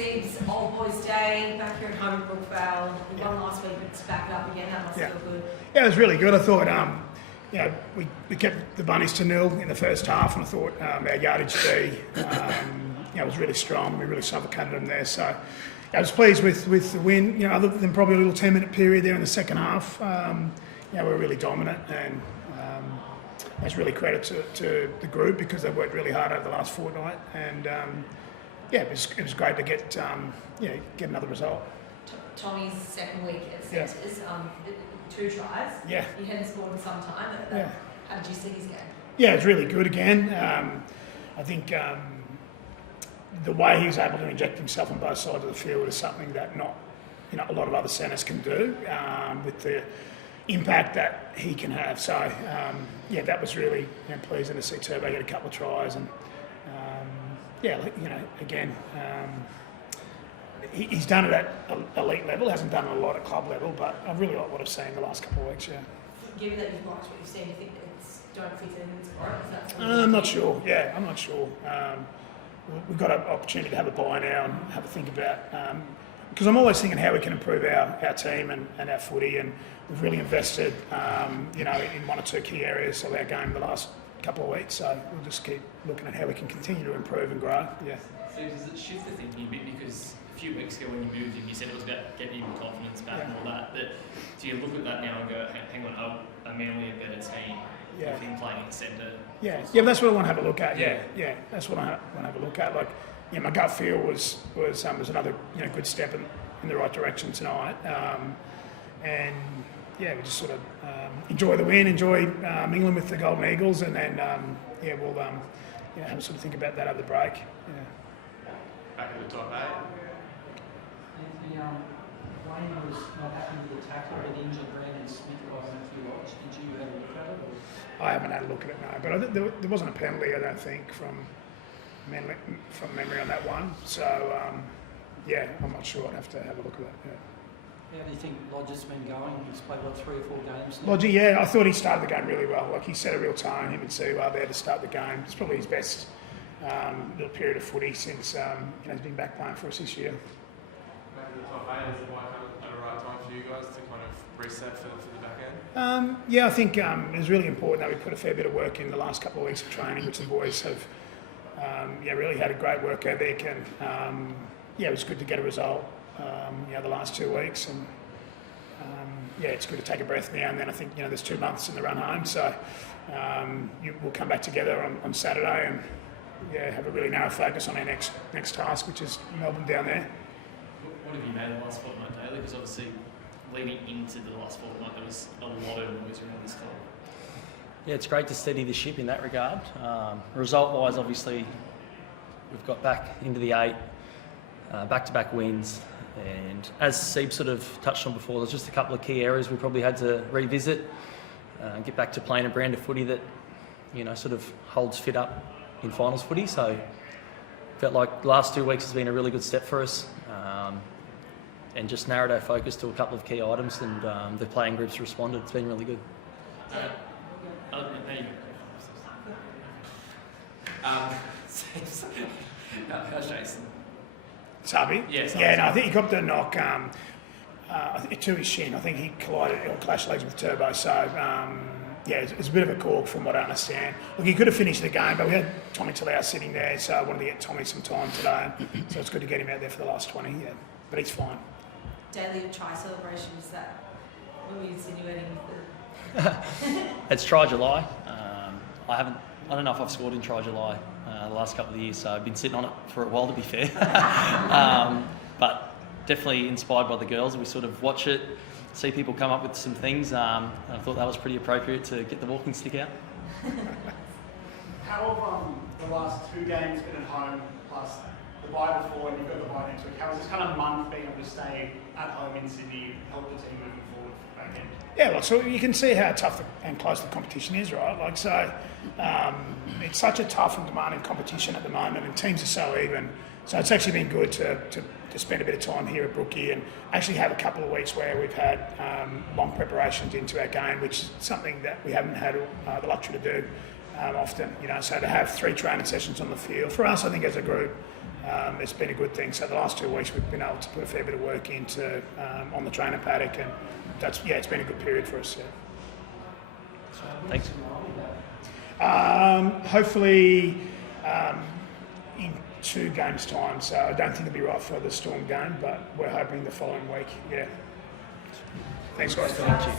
Seib's Old Boys Day back here at home in Brookvale. We won last week, but it's back it up again. That must feel good. Yeah, it was really good. I thought, we kept the Bunnies to 0 in the first half, and I thought our yardage D, was really strong. We really suffocated them there. So I was pleased with the win. Other than probably a little 10-minute period there in the second half, we were really dominant, and that's really credit to the group because they've worked really hard over the last fortnight. And it was great to get another result. Tommy's second week at Centres, 2 tries. Yeah. He hadn't scored in some time. How did you see his game? Yeah, it's really good again. I think the way he was able to inject himself on both sides of the field is something that not a lot of other centres can do with the impact that he can have. So that was really pleasing to see Turbo get a couple of tries, and again. He's done it at elite level, hasn't done it a lot at club level, but I really like what I've seen the last couple of weeks, Given that you've watched what you've seen, do you think it's don't fit in this sport? I'm not sure. Yeah, I'm not sure. We've got an opportunity to have a buy now and have a think about, because I'm always thinking how we can improve our team and our footy, and we've really invested, in 1 or 2 key areas of our game the last couple of weeks, so we'll just keep looking at how we can continue to improve and grow. Yeah. So does it shift the thinking a bit, because a few weeks ago when you moved him, you said it was about getting your confidence back and all that. But do you look at that now and go, hang on, are Manly a better team with him playing in centre? Yeah, that's what I want to have a look at. Yeah, that's what I want to have a look at. My gut feel was another good step in the right direction tonight, and we just sort of enjoy the win, enjoy mingling with the Golden Eagles, and then we'll have a sort of think about that over the break. Yeah. Back in the top 8. Anthony, Wayne was not happy with the tackle, but injured Brandon Smith by Matthew Lodge. Did you have a look at it? I haven't had a look at it, no, but there wasn't a penalty, I don't think, from memory on that one. So, I'm not sure. I'd have to have a look at it. How do you think Lodge has been going? He's played, 3 or 4 games now? Lodge, I thought he started the game really well. He set a real tone. Him and Seibold there to start the game. It's probably his best little period of footy since he's been back playing for us this year. Back in the top 8, is it at a right time for you guys to kind of reset for the back end? I think it was really important that we put a fair bit of work in the last couple of weeks of training, which the boys have really had a great work ethic, and it was good to get a result the last 2 weeks, and it's good to take a breath now and then. I think there's 2 months in the run home, so we'll come back together on Saturday and have a really narrow focus on our next task, which is Melbourne down there. What have you made of the last fortnight, Daly? Because obviously leading into the last fortnight there was a lot of noise around this club. Yeah, it's great to steady the ship in that regard. Result-wise, obviously, we've got back into the 8, back-to-back wins, and as Seib sort of touched on before, there's just a couple of key areas we probably had to revisit, get back to playing a brand of footy that, sort of holds fit up in finals footy. So felt like the last 2 weeks has been a really good step for us, and just narrowed our focus to a couple of key items, and the playing groups responded. It's been really good. How's Jason? Sabi? Yes. I think he got the knock to his shin. I think he collided or clashed legs with Turbo. So, it's a bit of a cork from what I understand. Look, he could have finished the game, but we had Tommy Talau sitting there, so I wanted to get Tommy some time today. So it's good to get him out there for the last 20, but he's fine. Daily try celebration, is that what were you insinuating with the... It's Try July. I don't know if I've scored in Try July the last couple of years, so I've been sitting on it for a while, to be fair. But definitely inspired by the girls. We sort of watch it, see people come up with some things. I thought that was pretty appropriate to get the walking stick out. How have the last 2 games been at home, plus the bye before, and you've got the bye next week? How has this kind of month being able to stay at home in Sydney help the team moving forward back end? Yeah, so you can see how tough and close the competition is, right? It's such a tough and demanding competition at the moment, and teams are so even. So it's actually been good to spend a bit of time here at Brookie and actually have a couple of weeks where we've had long preparations into our game, which is something that we haven't had the luxury to do often. So to have 3 training sessions on the field for us, I think as a group, it's been a good thing. So the last 2 weeks we've been able to put a fair bit of work into on the trainer paddock, and it's been a good period for us. Yeah. Thanks. Hopefully in 2 games' time. So I don't think it'll be right for the Storm game, but we're hoping the following week. Yeah. Thanks, guys. Thank you.